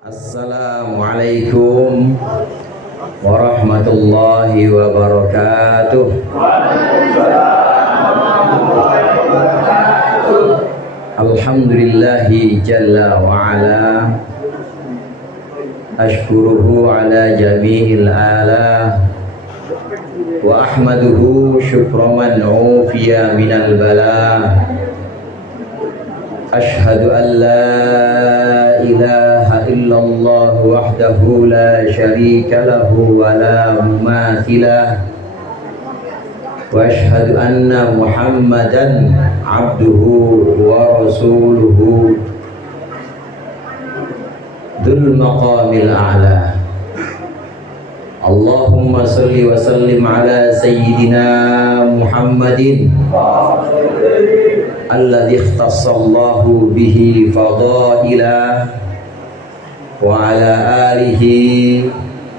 Assalamualaikum warahmatullahi wabarakatuh. Alhamdulillahi jalla wa ala, ashkuruhu ala jami'il ala, wa ahmaduhu syukra man ufiya minal bala. Ashhadu an la ilaha illallah wahdahu la syarika lahu wa la mumathilah, wa ashhadu anna muhammadan abduhu wa rasuluhu dzul maqamil a'la. Allahumma salli wa sallim ala sayyidina Muhammadin alladhi ikhtassallahu bihi fadailah, wa ala alihi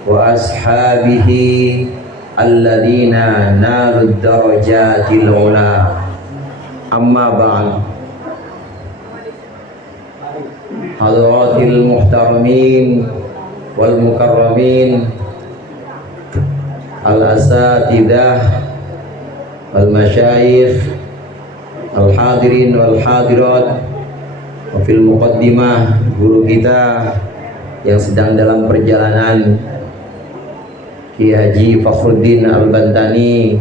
wa ashabihi alladhina nalud darajatil ula. Amma ba'd. Hadratil muhtaramin wal mukarramin, al-asatidah wal masyayikh, al-hadirin wal hadirat, wa fil muqaddimah guru kita yang sedang dalam perjalanan, Ki Haji Fakhruddin Al-Bantani,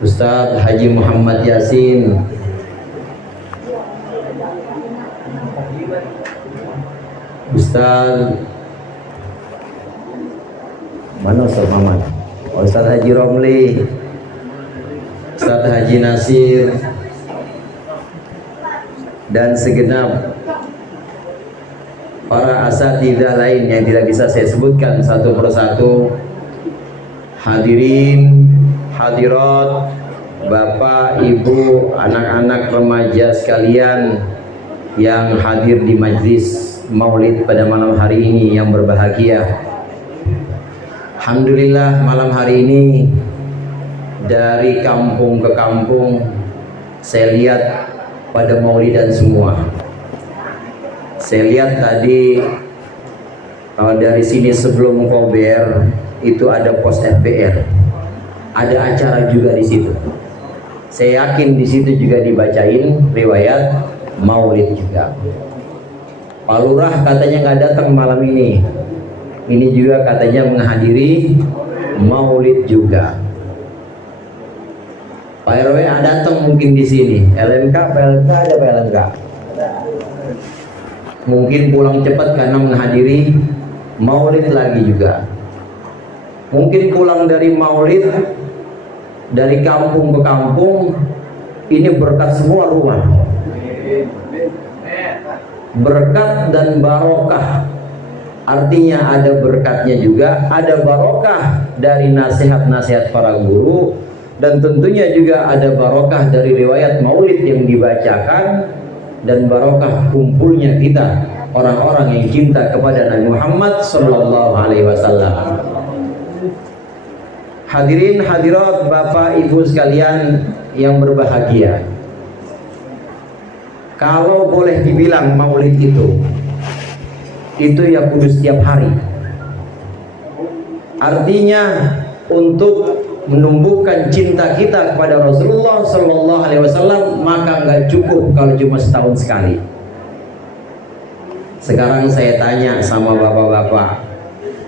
Ustaz Haji Muhammad Yasin, Ustaz mana Ustaz Muhammad, Ustaz Haji Romli, Ustaz Haji Nasir, dan segenap para asatidzah lain yang tidak bisa saya sebutkan satu persatu. Hadirin, hadirat, Bapak, Ibu, anak-anak remaja sekalian yang hadir di majlis maulid pada malam hari ini yang berbahagia. Alhamdulillah, malam hari ini dari kampung ke kampung saya lihat pada maulidan semua. Saya lihat tadi dari sini sebelum Kober itu ada pos FPR, ada acara juga di situ. Saya yakin di situ juga dibacain riwayat maulid juga. Pak Lurah katanya nggak datang malam ini. Ini juga katanya menghadiri maulid juga. Pak RW datang mungkin di sini. LNK, PLK ada PLNK. Mungkin pulang cepat karena menghadiri maulid lagi juga. Mungkin pulang dari maulid, dari kampung ke kampung, ini berkat semua rumah. Berkat dan barokah. Artinya ada berkatnya juga, ada barokah dari nasihat-nasihat para guru, dan tentunya juga ada barokah dari riwayat maulid yang dibacakan, dan barokah kumpulnya kita orang-orang yang cinta kepada Nabi Muhammad sallallahu alaihi wasallam. Hadirin hadirat, Bapak Ibu sekalian yang berbahagia, kalau boleh dibilang maulid itu ya kudu setiap hari. Artinya untuk menumbuhkan cinta kita kepada Rasulullah Sallallahu Alaihi Wasallam, maka nggak cukup kalau cuma setahun sekali. Sekarang saya tanya sama bapak-bapak,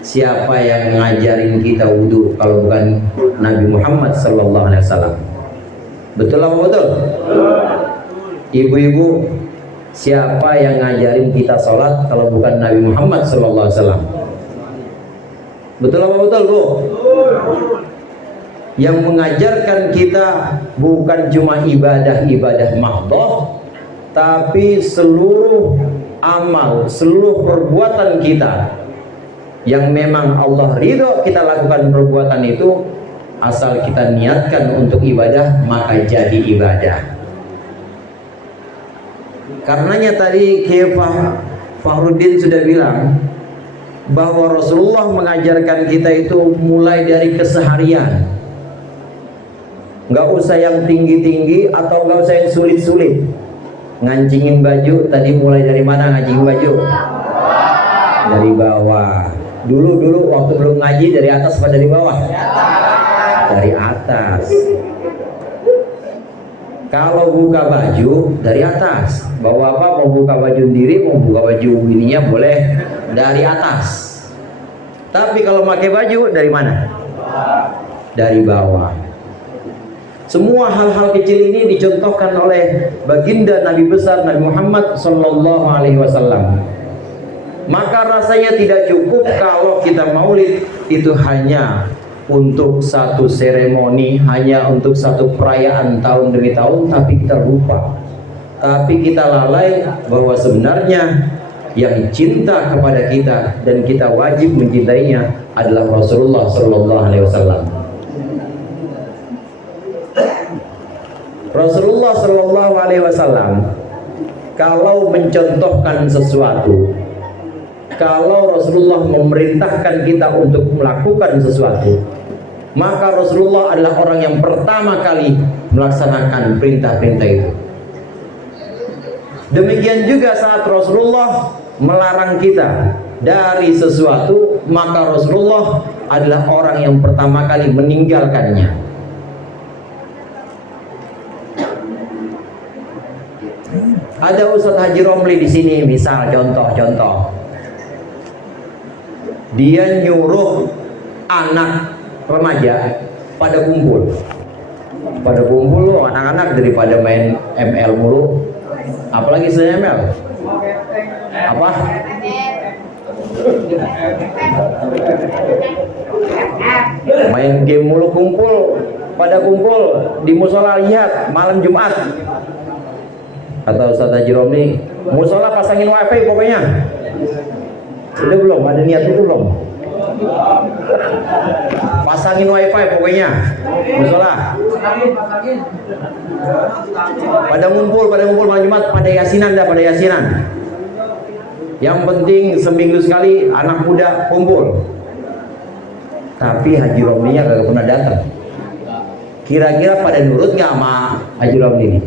siapa yang ngajarin kita wudhu kalau bukan Nabi Muhammad Sallallahu Alaihi Wasallam? Betul apa betul? Ibu-ibu, siapa yang ngajarin kita sholat kalau bukan Nabi Muhammad Sallallahu Alaihi Wasallam? Betul apa betul, Bu? Yang mengajarkan kita bukan cuma ibadah-ibadah mahdhah, tapi seluruh amal, seluruh perbuatan kita yang memang Allah ridho kita lakukan perbuatan itu, asal kita niatkan untuk ibadah maka jadi ibadah. Karenanya tadi Kiai Fakhruddin sudah bilang bahwa Rasulullah mengajarkan kita itu mulai dari keseharian. Nggak usah yang tinggi-tinggi atau nggak usah yang sulit-sulit. Ngancingin baju tadi mulai dari mana ngancingin baju? Dari bawah. Dulu waktu belum ngaji dari atas apa dari bawah? Dari atas. Kalau buka baju dari atas. Bawa apa? Mau buka baju sendiri, mau buka baju bininya boleh dari atas. Tapi kalau pakai baju dari mana? Dari bawah. Semua hal-hal kecil ini dicontohkan oleh baginda Nabi besar Nabi Muhammad Sallallahu Alaihi Wasallam. Maka rasanya tidak cukup kalau kita maulid itu hanya untuk satu seremoni, hanya untuk satu perayaan tahun demi tahun, tapi kita lupa. Tapi kita lalai bahwa sebenarnya yang cinta kepada kita dan kita wajib mencintainya adalah Rasulullah Sallallahu Alaihi Wasallam. Rasulullah Sallallahu Alaihi Wasallam kalau mencontohkan sesuatu, kalau Rasulullah memerintahkan kita untuk melakukan sesuatu, maka Rasulullah adalah orang yang pertama kali melaksanakan perintah-perintah itu. Demikian juga saat Rasulullah melarang kita dari sesuatu, maka Rasulullah adalah orang yang pertama kali meninggalkannya. Ada Ustadz Haji Romli di sini, misal contoh. Dia nyuruh anak remaja pada kumpul loh, anak-anak, daripada main ML mulu. Apalagi saya ML apa? Main game mulu, pada kumpul di musola. Lihat malam Jumat, kata Ustadz Haji Romli, musola pasangin wifi pokoknya. Udah belum? Ada niat itu belum? Pasangin wifi pokoknya musola. Pada ngumpul malam Jumat, pada yasinan. Yang penting seminggu sekali anak muda kumpul. Tapi Haji Romli-nya gak pernah datang. Kira-kira pada nurut gak sama Haji Romli ini?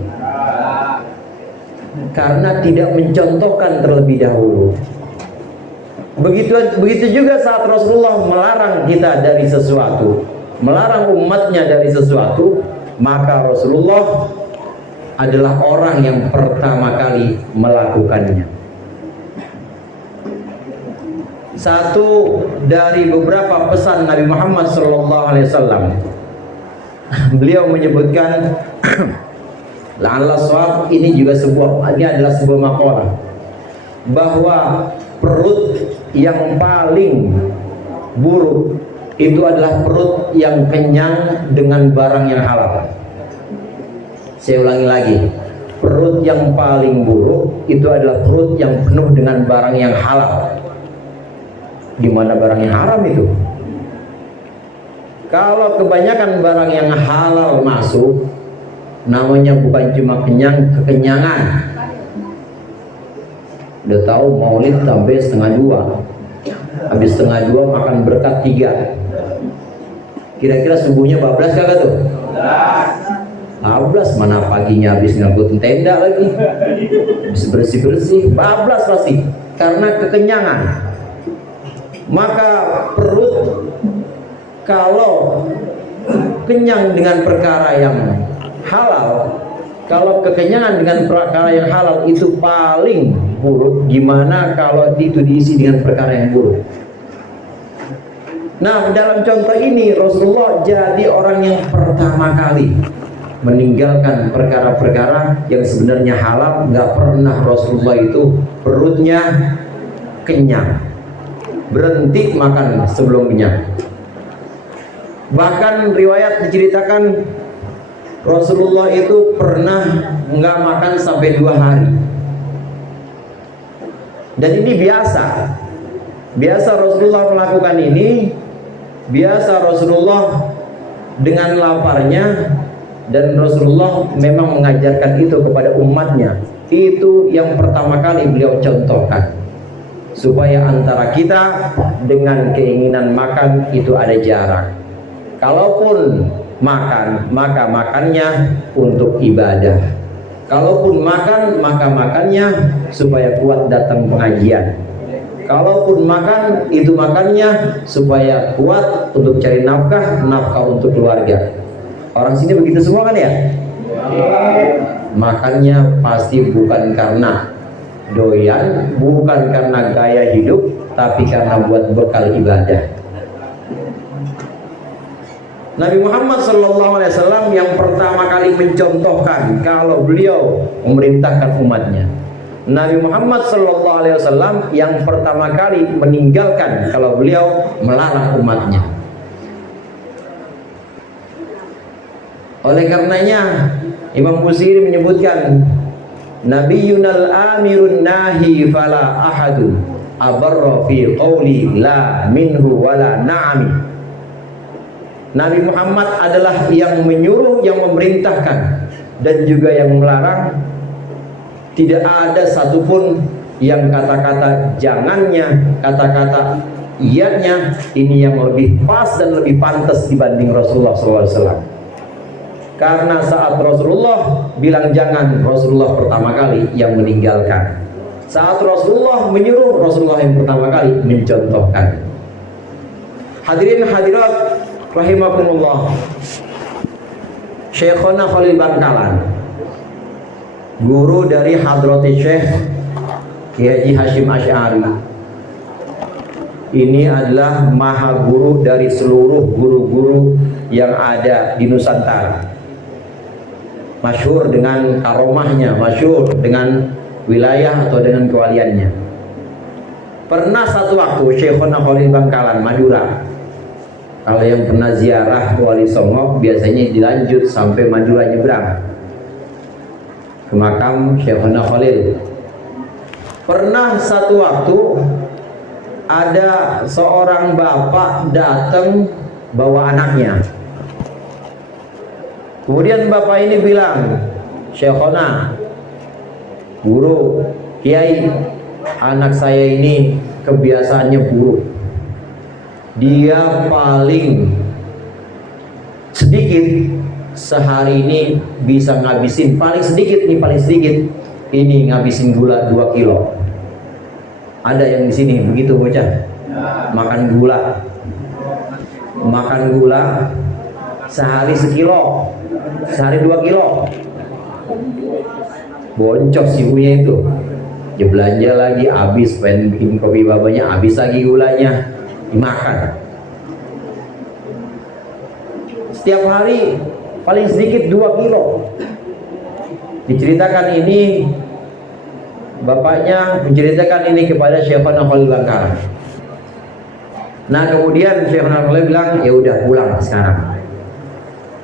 Karena tidak mencontohkan terlebih dahulu. Begitu juga saat Rasulullah melarang kita dari sesuatu, melarang umatnya dari sesuatu, maka Rasulullah adalah orang yang pertama kali melakukannya. Satu dari beberapa pesan Nabi Muhammad SAW, beliau menyebutkan la'alla shawab, ini adalah sebuah maqalah, bahwa perut yang paling buruk itu adalah perut yang kenyang dengan barang yang halal. Saya ulangi lagi, perut yang paling buruk itu adalah perut yang penuh dengan barang yang halal. Di mana barang yang haram itu? Kalau kebanyakan barang yang halal masuk, namanya bukan cuma kekenyangan. Udah tahu maulid sampai 1:30, habis 1:30 makan berkat 3. Kira-kira subuhnya bablas kagak tuh? Bablas, mana paginya habis ngangkutin tenda lagi, habis bersih-bersih, bablas pasti karena kekenyangan. Maka perut kalau kenyang dengan perkara yang halal, kalau kekenyangan dengan perkara yang halal itu paling buruk, gimana kalau itu diisi dengan perkara yang buruk? Nah, dalam contoh ini Rasulullah jadi orang yang pertama kali meninggalkan perkara-perkara yang sebenarnya halal. Nggak pernah Rasulullah itu perutnya kenyang, berhenti makan sebelum kenyang. Bahkan riwayat diceritakan Rasulullah itu pernah nggak makan sampai 2 hari. Dan ini biasa Rasulullah melakukan ini, biasa Rasulullah dengan laparnya, dan Rasulullah memang mengajarkan itu kepada umatnya. Itu yang pertama kali beliau contohkan, supaya antara kita dengan keinginan makan itu ada jarak. Kalaupun makan, maka makannya untuk ibadah. Kalaupun makan, maka makannya supaya kuat datang pengajian. Kalaupun makan, itu makannya supaya kuat untuk cari nafkah, nafkah untuk keluarga. Orang sini begitu semua kan ya? Makannya pasti bukan karena doyan, bukan karena gaya hidup, tapi karena buat bekal ibadah. Nabi Muhammad SAW yang pertama kali mencontohkan kalau beliau memerintahkan umatnya. Nabi Muhammad SAW yang pertama kali meninggalkan kalau beliau melarang umatnya. Oleh karenanya Imam Busiri menyebutkan, Nabiyunal amirun nahi fala ahadun abarra fi qawli la minhu wala na'ami. Nabi Muhammad adalah yang menyuruh, yang memerintahkan, dan juga yang melarang. Tidak ada satupun yang kata-kata jangannya, kata-kata iyanya ini yang lebih pas dan lebih pantas dibanding Rasulullah SAW. Karena saat Rasulullah bilang jangan, Rasulullah pertama kali yang meninggalkan. Saat Rasulullah menyuruh, Rasulullah yang pertama kali mencontohkan. Hadirin hadirat rahimakumullah, Syekhona Khalil Bangkalan, guru dari Hadrati Syekh Kiai Hashim Asy'ari, ini adalah maha guru dari seluruh guru-guru yang ada di Nusantara. Masyhur dengan karomahnya, masyhur dengan wilayah atau dengan kewaliannya. Pernah satu waktu Syekhona Khalil Bangkalan Madura, kalau yang pernah ziarah Wali Songo biasanya dilanjut sampai Madura nyebrang ke makam Syekhona Khalil. Pernah satu waktu ada seorang bapak datang bawa anaknya. Kemudian bapak ini bilang, Syekhona, guru, kiai, anak saya ini kebiasaannya buruk. Dia paling sedikit sehari ini bisa ngabisin, paling sedikit ini ngabisin gula 2 kilo. Ada yang di sini begitu bocah? Makan gula sehari sekilo, sehari 2 kilo. Boncos ibunya itu. Dia belanja lagi, habis, pengen bikin kopi babanya, habis lagi gulanya, dimakan. Setiap hari paling sedikit 2 kilo. Diceritakan ini, bapaknya menceritakan ini kepada Syekhona Khalil Bangkalan. Nah kemudian Syekhona Khalil bilang, ya udah pulang sekarang.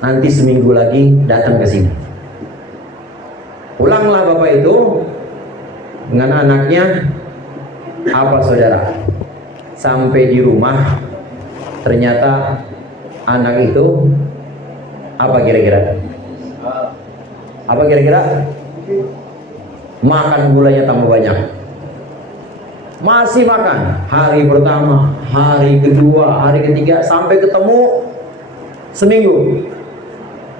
Nanti seminggu lagi datang ke sini. Pulanglah bapak itu dengan anaknya. Apa saudara? Sampai di rumah ternyata anak itu apa kira-kira? Apa kira-kira? Makan gulanya tambah banyak. Masih makan. Hari pertama, hari kedua, hari ketiga, sampai ketemu seminggu.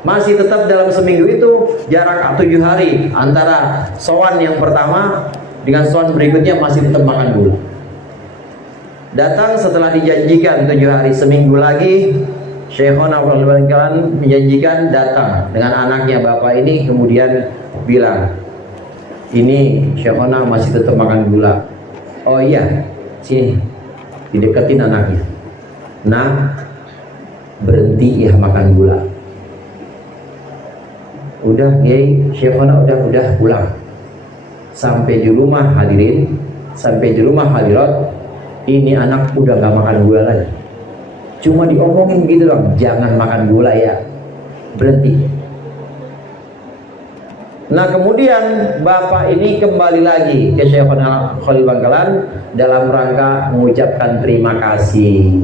Masih tetap dalam seminggu itu jarak 7 hari antara sowan yang pertama dengan sowan berikutnya masih tetap makan gula. Datang setelah dijanjikan 7 hari, seminggu lagi Syekhona Khalil Bangkalan menjanjikan datang dengan anaknya bapak ini, kemudian bilang, ini Syekhona masih tetap makan gula. Oh iya, sini, dideketin anaknya. Nah, berhenti ya makan gula. Udah, Kiai, Syekhona udah pulang. Sampai di rumah hadirin, sampai di rumah hadirat, ini anak udah gak makan gula lagi. Cuma diomongin gitu dong, jangan makan gula ya, berhenti. Nah kemudian bapak ini kembali lagi ke Syekhona Khalil Bangkalan dalam rangka mengucapkan terima kasih.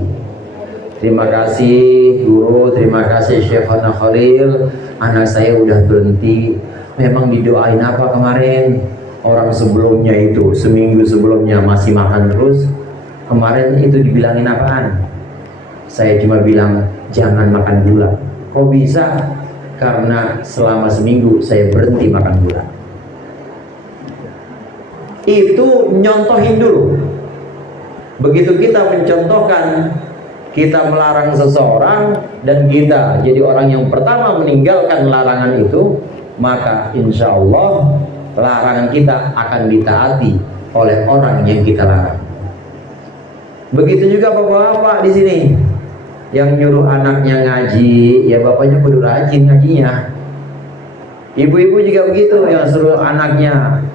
Terima kasih guru, terima kasih Syekhona Khalil, anak saya udah berhenti. Memang didoain apa kemarin? Orang sebelumnya itu, seminggu sebelumnya masih makan terus. Kemarin itu dibilangin apaan? Saya cuma bilang jangan makan gula. Kok bisa? Karena selama seminggu saya berhenti makan gula. Itu nyontohin dulu. Begitu kita mencontohkan, kita melarang seseorang dan kita jadi orang yang pertama meninggalkan larangan itu, maka insya Allah larangan kita akan ditaati oleh orang yang kita larang. Begitu juga bapak-bapak di sini yang nyuruh anaknya ngaji, ya bapaknya kudu rajin ngajinya. Ibu-ibu juga begitu, yang suruh anaknya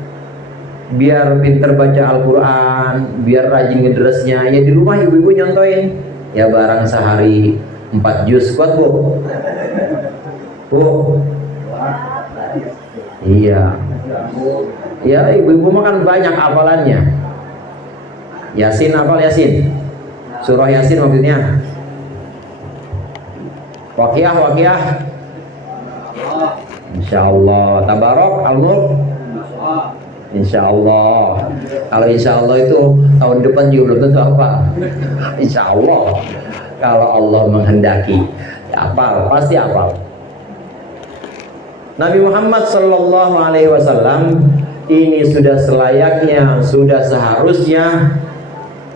biar pinter baca Al-Quran, biar rajin ngedresnya. Ya di rumah ibu-ibu nyontoin, ya barang sehari 4 juz kuat bu? Bu? Iya. Ya ibu-ibu makan banyak hafalannya. Yasin hafal Yasin? Surah Yasin maksudnya? Waqiah, Waqiah? Insya Allah. Tabarok, Al-Mulk? Insya Allah. Kalau insya Allah itu tahun depan juga belum tentu apa. Insya Allah. Kalau Allah menghendaki, ya apal, pasti apal. Nabi Muhammad Sallallahu Alaihi Wasallam ini sudah selayaknya, sudah seharusnya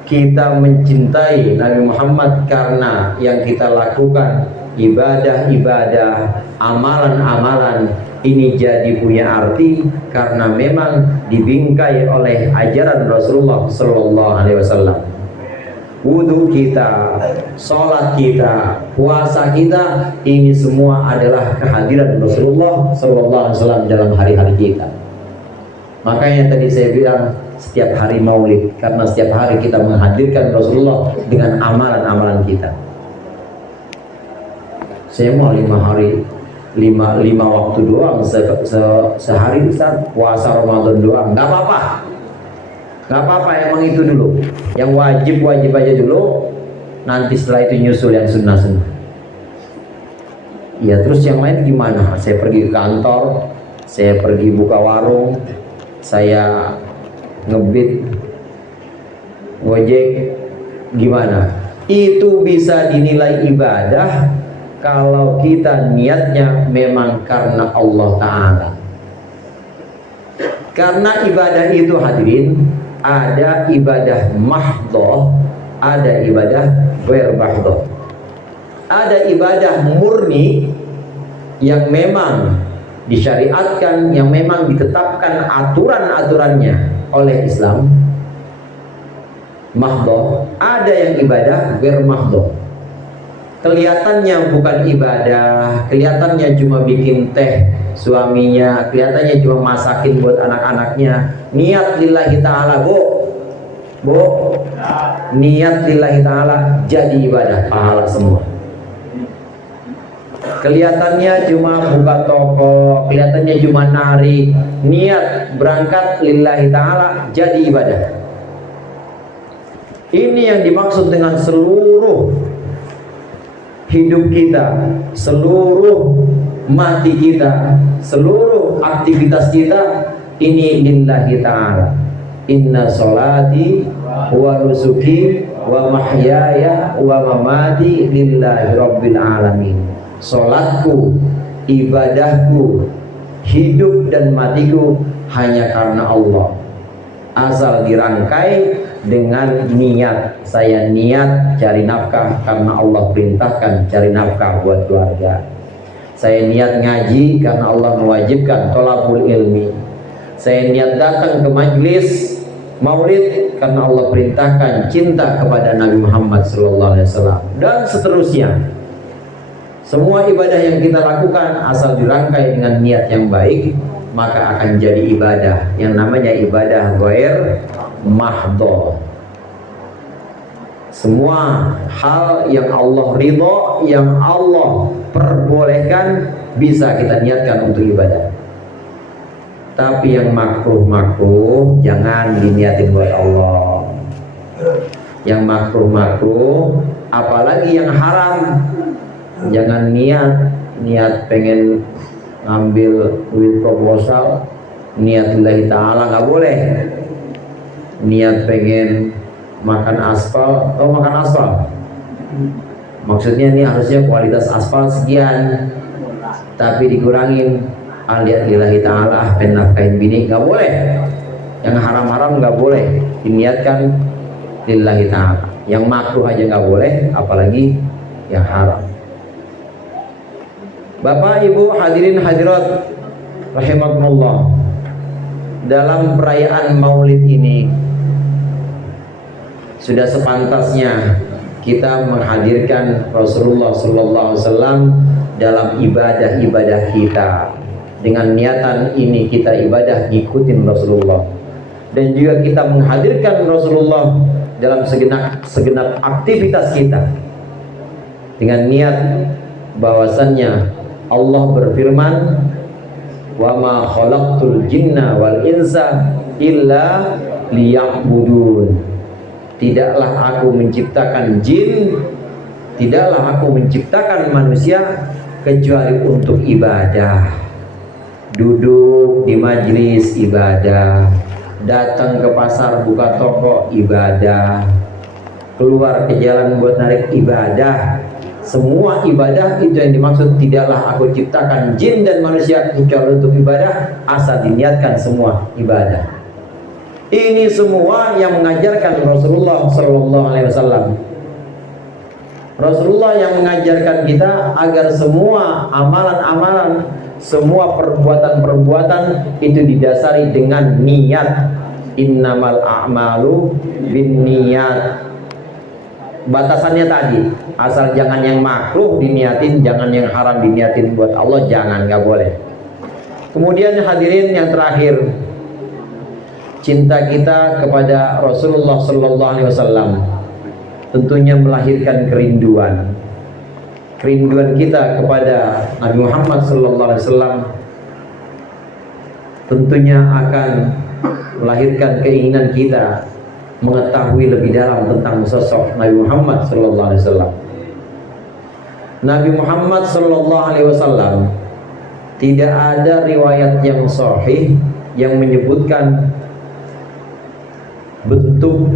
kita mencintai Nabi Muhammad karena yang kita lakukan ibadah-ibadah, amalan-amalan ini jadi punya arti karena memang dibingkai oleh ajaran Rasulullah Sallallahu Alaihi Wasallam. Wudhu kita, sholat kita, puasa kita, ini semua adalah kehadiran Rasulullah Sallallahu Alaihi Wasallam dalam hari-hari kita. Makanya tadi saya bilang setiap hari maulid, karena setiap hari kita menghadirkan Rasulullah dengan amalan-amalan kita. Saya mau 5 hari, 5 waktu doang sehari Ustaz, puasa Ramadan doang, nggak apa-apa. Nggak apa-apa, emang itu dulu. Yang wajib aja dulu. Nanti setelah itu nyusul yang sunnah-sunnah. Ya terus yang lain gimana? Saya pergi ke kantor, saya pergi buka warung, saya ngebit, gojek, gimana? Itu bisa dinilai ibadah kalau kita niatnya memang karena Allah Ta'ala. Karena ibadah itu hadirin, ada ibadah mahdhah, ada ibadah ghair mahdhah. Ada ibadah murni yang memang disyariatkan, yang memang ditetapkan aturan-aturannya oleh Islam, mahdhah. Ada yang ibadah ghair mahdhah. Kelihatannya bukan ibadah, kelihatannya cuma bikin teh suaminya, kelihatannya cuma masakin buat anak-anaknya. Niat lillahi ta'ala, bu, niat lillahi ta'ala jadi ibadah, pahala semua. Kelihatannya cuma buka toko, kelihatannya cuma nari, niat berangkat lillahi ta'ala jadi ibadah. Ini yang dimaksud dengan seluruh hidup kita, seluruh mati kita, seluruh aktivitas kita, ini lillahi ta'ala. Inna sholati wa nusuki wa mahyaya wa mamati lillahi rabbil alamin. Sholatku, ibadahku, hidup dan matiku hanya karena Allah. Asal dirangkai dengan niat. Saya niat cari nafkah karena Allah perintahkan cari nafkah buat keluarga. Saya niat ngaji karena Allah mewajibkan thalabul ilmi. Saya niat datang ke majlis maulid karena Allah perintahkan cinta kepada Nabi Muhammad SAW, dan seterusnya. Semua ibadah yang kita lakukan asal dirangkai dengan niat yang baik, maka akan jadi ibadah yang namanya ibadah ghair mahdhah. Semua hal yang Allah ridho, yang Allah perbolehkan, bisa kita niatkan untuk ibadah. Tapi yang makruh-makruh jangan diniatin buat Allah. Yang makruh-makruh, apalagi yang haram, jangan niat pengen ngambil duit proposal, niat lillahi ta'ala, nggak boleh. Niat pengen makan aspal, makan aspal, maksudnya ini harusnya kualitas aspal sekian, tapi dikurangin, lihat lillahi ta'ala, pengen nafkahin bini, nggak boleh. Yang haram-haram nggak boleh diniatkan lillahi ta'ala. Yang makruh aja nggak boleh, apalagi yang haram. Bapak, Ibu, hadirin hadirat rahimakumullah, dalam perayaan Maulid ini sudah sepantasnya kita menghadirkan Rasulullah sallallahu alaihi wasallam dalam ibadah-ibadah kita. Dengan niatan ini kita ibadah ngikutin Rasulullah, dan juga kita menghadirkan Rasulullah dalam segenap aktivitas kita dengan niat bahwasannya Allah berfirman, wa ma khalaqtul jinna wal insa illa liya'budun. Tidaklah aku menciptakan jin, tidaklah aku menciptakan manusia kecuali untuk ibadah. Duduk di majlis ibadah, datang ke pasar buka toko ibadah, keluar ke jalan buat narik ibadah. Semua ibadah itu yang dimaksud. Tidaklah aku ciptakan jin dan manusia kecuali untuk ibadah, asal diniatkan semua ibadah. Ini semua yang mengajarkan Rasulullah sallallahu alaihi wasallam. Rasulullah yang mengajarkan kita agar semua amalan-amalan, semua perbuatan-perbuatan itu didasari dengan niat. Innamal a'malu binniyat. Batasannya tadi, asal jangan yang makruh diniatin, jangan yang haram diniatin buat Allah, jangan, nggak boleh. Kemudian hadirin yang terakhir, cinta kita kepada Rasulullah sallallahu alaihi wasallam tentunya melahirkan kerinduan. Kerinduan kita kepada Nabi Muhammad sallallahu alaihi wasallam tentunya akan melahirkan keinginan kita mengetahui lebih dalam tentang sosok Nabi Muhammad sallallahu alaihi wasallam. Nabi Muhammad sallallahu alaihi wasallam tidak ada riwayat yang sahih yang menyebutkan bentuk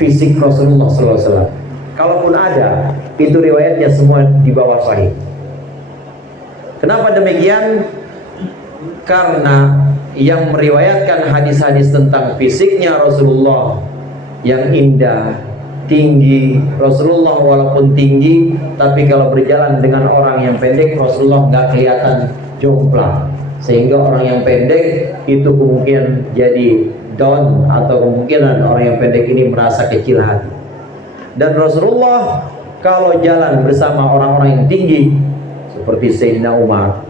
fisik Rasulullah sallallahu alaihi wasallam. Kalaupun ada, itu riwayatnya semua di bawah sahih. Kenapa demikian? Karena yang meriwayatkan hadis-hadis tentang fisiknya Rasulullah yang indah, tinggi, Rasulullah walaupun tinggi, tapi kalau berjalan dengan orang yang pendek, Rasulullah nggak kelihatan jomplang, sehingga orang yang pendek itu kemungkinan jadi down, atau kemungkinan orang yang pendek ini merasa kecil hati. Dan Rasulullah kalau jalan bersama orang-orang yang tinggi seperti Sayyidina Umar,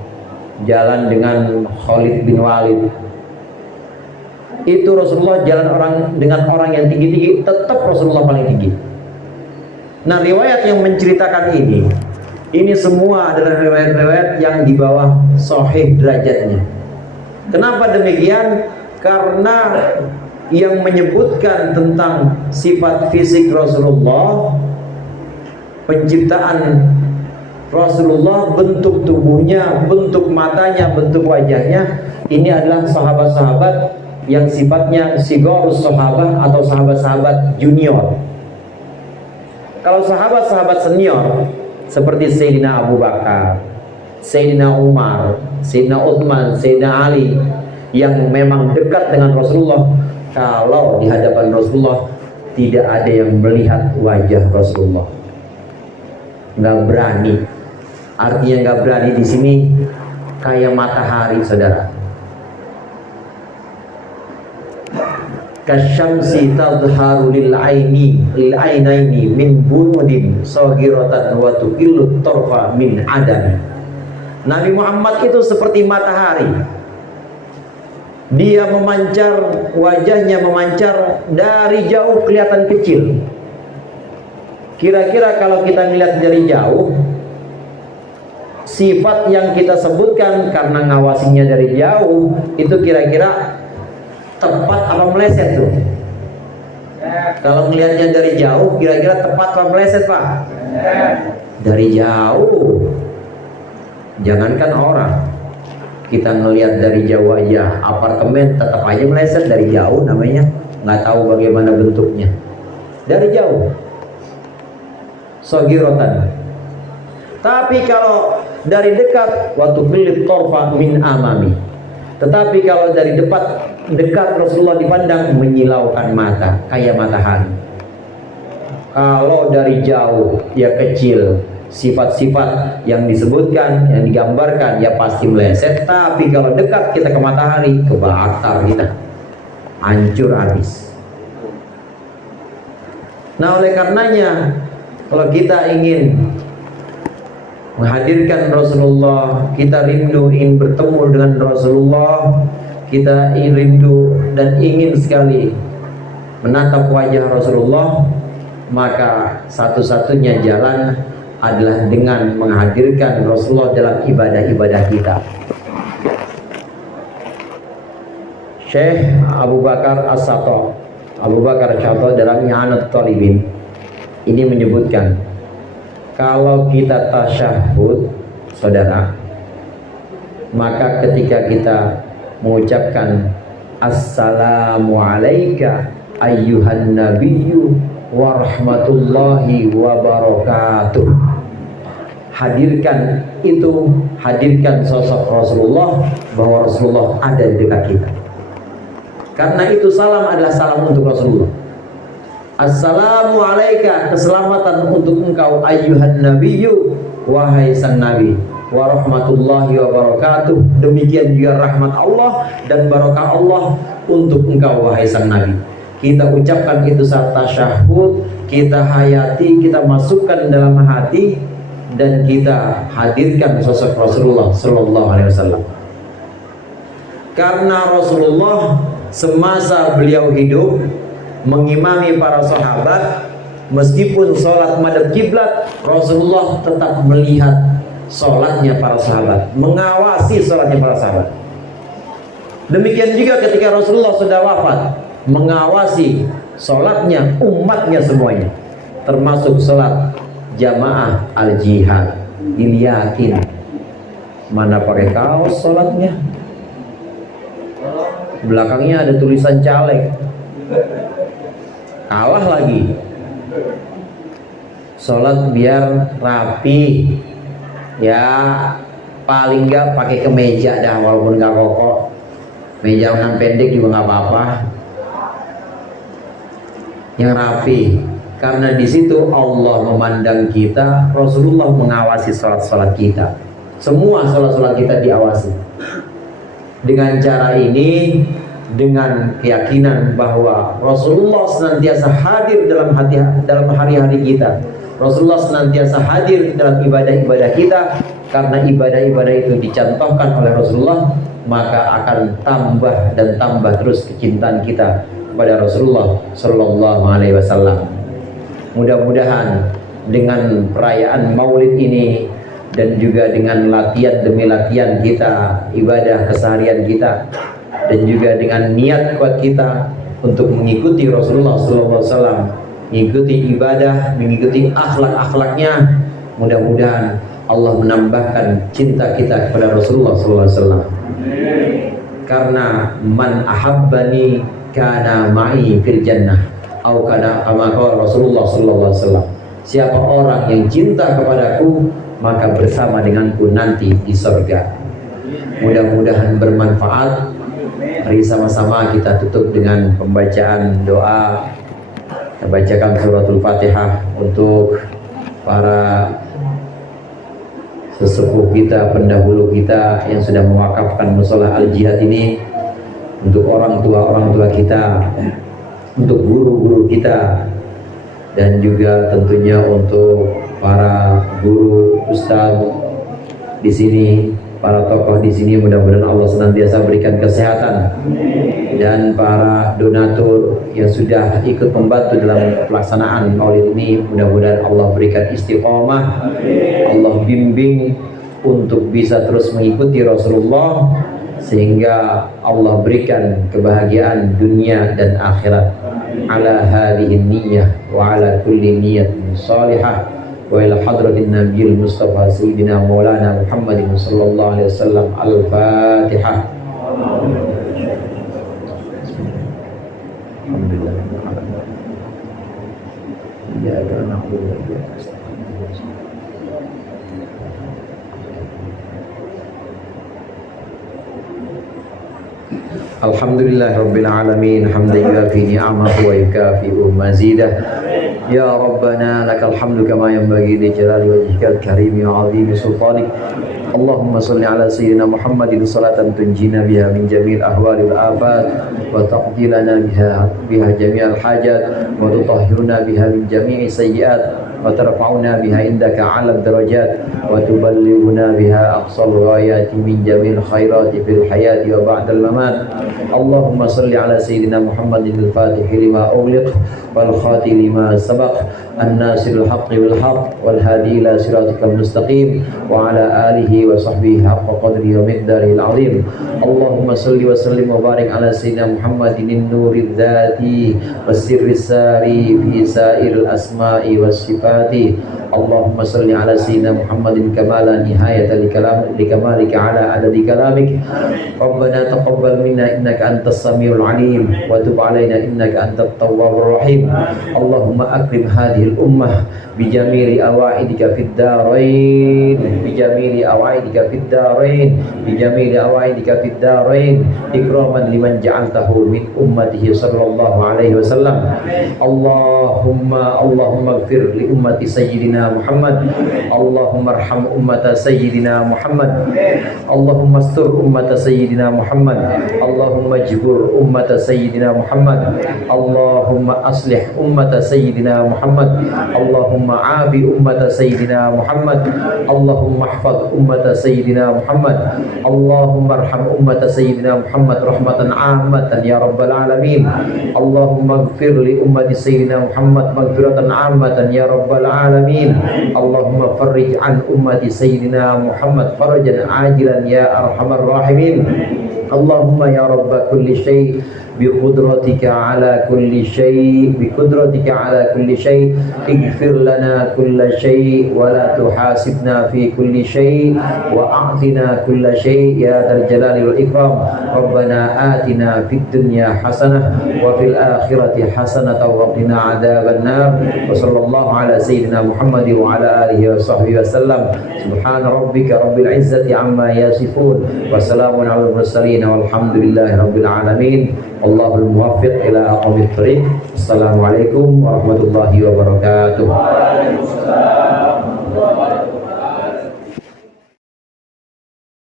jalan dengan Khalid bin Walid, itu Rasulullah jalan dengan orang yang tinggi-tinggi, tetap Rasulullah paling tinggi. Nah, riwayat yang menceritakan ini semua adalah riwayat-riwayat yang di bawah sahih derajatnya. Kenapa demikian? Karena yang menyebutkan tentang sifat fisik Rasulullah, penciptaan Rasulullah, bentuk tubuhnya, bentuk matanya, bentuk wajahnya, ini adalah sahabat-sahabat yang sifatnya sigorus sahabat atau sahabat-sahabat junior. Kalau sahabat-sahabat senior seperti Sayyidina Abu Bakar, Sayyidina Umar, Sayyidina Uthman, Sayyidina Ali, yang memang dekat dengan Rasulullah, kalau di hadapan Rasulullah tidak ada yang melihat wajah Rasulullah, nggak berani. Artinya nggak berani di sini kayak matahari, saudara. Kasyamsi tadharu lil ainaini min bunudin saghiratan wa tuqillu tarfa min adam. Nabi Muhammad itu seperti matahari. Dia memancar, wajahnya memancar, dari jauh kelihatan kecil. Kira-kira kalau kita melihat dari jauh, sifat yang kita sebutkan karena ngawasinya dari jauh, itu kira-kira tepat apa meleset tuh? Kalau melihatnya dari jauh, kira-kira tepat apa meleset, Pak? Dari jauh. Jangankan orang, kita ngelihat dari jauh aja, apartemen tetap aja meleset dari jauh, namanya nggak tahu bagaimana bentuknya. Dari jauh, sogirotan. Tapi kalau dari dekat, waktu pilih torfa min amami. Tetapi kalau dari dekat Rasulullah dipandang menyilaukan mata, kayak matahari. Kalau dari jauh ya kecil, sifat-sifat yang disebutkan, yang digambarkan ya pasti meleset. Tapi kalau dekat kita ke matahari, kebakar kita, hancur habis. Nah, oleh karenanya kalau kita ingin menghadirkan Rasulullah, kita rindu ingin bertemu dengan Rasulullah, kita rindu dan ingin sekali menatap wajah Rasulullah, maka satu-satunya jalan adalah dengan menghadirkan Rasulullah dalam ibadah-ibadah kita. Syekh Abu Bakar As-Sato, Abu Bakar As-Sato dalam I'anat Talibin ini menyebutkan, kalau kita tasyahud, saudara, maka ketika kita mengucapkan Assalamu alayka ayyuhan nabiyyu wa rahmatullahi wa barakatuh, hadirkan itu, hadirkan sosok Rasulullah, bahwa Rasulullah ada di dekat kita. Karena itu salam adalah salam untuk Rasulullah. Assalamu alayka, keselamatan untuk engkau ayyuhan nabiyyu, wahai sang nabi, wa rahmatullahi wa barakatuh, demikian juga rahmat Allah dan barakah Allah untuk engkau wahai sang nabi. Kita ucapkan itu saat tasyahud, kita hayati, kita masukkan dalam hati, dan kita hadirkan sosok Rasulullah sallallahu alaihi wasallam. Karena Rasulullah semasa beliau hidup mengimami para sahabat, meskipun sholat madhab kiblat, Rasulullah tetap melihat sholatnya para sahabat, mengawasi sholatnya para sahabat. Demikian juga ketika Rasulullah sudah wafat, mengawasi sholatnya umatnya semuanya, termasuk sholat jamaah al-jihad. Dilihatin mana pakai kaos sholatnya, belakangnya ada tulisan caleg, kalah lagi. Sholat biar rapi, ya paling nggak pakai kemeja dah, walaupun nggak koko, meja lengan pendek juga nggak apa-apa, yang rapi. Karena di situ Allah memandang kita, Rasulullah mengawasi sholat-sholat kita, semua sholat-sholat kita diawasi. Dengan cara ini, dengan keyakinan bahwa Rasulullah senantiasa hadir dalam hari-hari kita, Rasulullah senantiasa hadir dalam ibadah-ibadah kita. Karena ibadah-ibadah itu dicontohkan oleh Rasulullah, maka akan tambah dan tambah terus kecintaan kita kepada Rasulullah Sallallahu Alaihi Wasallam. Mudah-mudahan dengan perayaan Maulid ini dan juga dengan latihan demi latihan kita, ibadah keseharian kita, dan juga dengan niat kuat kita untuk mengikuti Rasulullah Sallallahu Alaihi Wasallam, mengikuti ibadah, mengikuti akhlak-akhlaknya, mudah-mudahan Allah menambahkan cinta kita kepada Rasulullah Sallallahu Alaihi Wasallam. Karena man ahabbani kana ma'i fil jannah, atau kana kama qala Rasulullah Sallallahu Alaihi Wasallam. Siapa orang yang cinta kepadaku, maka bersama denganku nanti di surga. Mudah-mudahan bermanfaat. Mari sama-sama kita tutup dengan pembacaan doa. Kita bacakan suratul Fatihah untuk para sesepuh kita, pendahulu kita yang sudah mewakafkan mushola al-jihad ini, untuk orang tua kita, untuk guru-guru kita, dan juga tentunya untuk para guru, ustaz di sini, para tokoh di sini. Mudah-mudahan Allah senantiasa berikan kesehatan, dan para donatur yang sudah ikut membantu dalam pelaksanaan Maulid ini, mudah-mudahan Allah berikan istiqomah, Allah bimbing untuk bisa terus mengikuti Rasulullah, sehingga Allah berikan kebahagiaan dunia dan akhirat. Ala hadhihi niyyah wa ala kulli niyyatin salihah, wa ila hadratin nabiyil mustafa sayyidina maulana Muhammadin sallallahu alaihi wasallam. Al-Fatihah. Alhamdulillah. Ya karena Alhamdulillahirabbil alamin hamdan yuafi ni'amahu wa yukafi'u mazidah. Ya Rabbana lakal hamdu kama yanbaghi li jalali wajhikal karimi wa 'azimi sultanik. Allahumma salli ala sayyidina Muhammadin salatan tunjina biha min jami'il ahwali wal afat wa taqdilana biha jami'al hajat wa tutahhiruna biha min jami'i sayyi'at wa tarfa'una biha indaka 'ala darajat wa tuballighuna biha aqsal ghayati min jami'il khairati fil hayati wa ba'dal mamat. Allahumma salli ala sayyidina Muhammadin al-fatih lima ughliq wal khatimi lima sabaq an-nasiril haqqi bil haqq wal hadi ila siratikal mustaqim wa ala alihi wa sahbihi haqqa qadri wa miqdaril azim. Allahumma salli wa sallim wa barik ala sayyidina Muhammadin an-nurid dzati was sirris sari fi sa'iril asma'i was sifati. Allahumma salli ala sayyidina Muhammadin kama la nihayata li kamalika ala adadi kalamik. Rabbana taqabbal minna innaka antas samiul alim wa tub alaina innaka antat tawwabur rahim. Allahumma akrim hadhihi al-ummah bijamili awaidika fid darain bijamili awaidika fid darain bijamili awaidika fid darain ikraman liman ja'altahu min ummatihi sallallahu alaihi wasallam. Allahumma ighfir li ummati sayyidina Muhammad. Allahumma arham ummata sayyidina Muhammad. Allahumma astur ummata sayyidina Muhammad. Allahumma jibur ummata sayyidina Muhammad. Allahumma aslih ummata sayyidina Muhammad. Allahumma aafi ummata sayyidina Muhammad. Allahumma ihfaz ummata sayyidina Muhammad. Allahumma arham ummata sayyidina Muhammad rahmatan 'ammatan ya rabbal alamin. Allahumma ighfir li ummati sayyidina Muhammad maghfiratan 'ammatan ya rabbal alamin. Allahumma farrij an ummati sayyidina Muhammad farajan ajilan ya arhamar rahimin. Allahumma ya rabb kulli syai' بقدرتك على كل شيء بقدرتك على كل شيء اغفر لنا كل شيء ولا تحاسبنا في كل شيء وأعطنا كل شيء يا ذا الجلال والإكرام. ربنا آتنا في الدنيا حسنة وفي الآخرة حسنة وقنا عذاب النار. وصلى الله على سيدنا محمد وعلى آله وصحبه وسلم. سبحان ربك رب العزة عما يصفون وسلام على المرسلين والحمد لله رب العالمين. Allahul muwaffiq ila aqwamit thoriq. Assalamualaikum warahmatullahi wabarakatuh.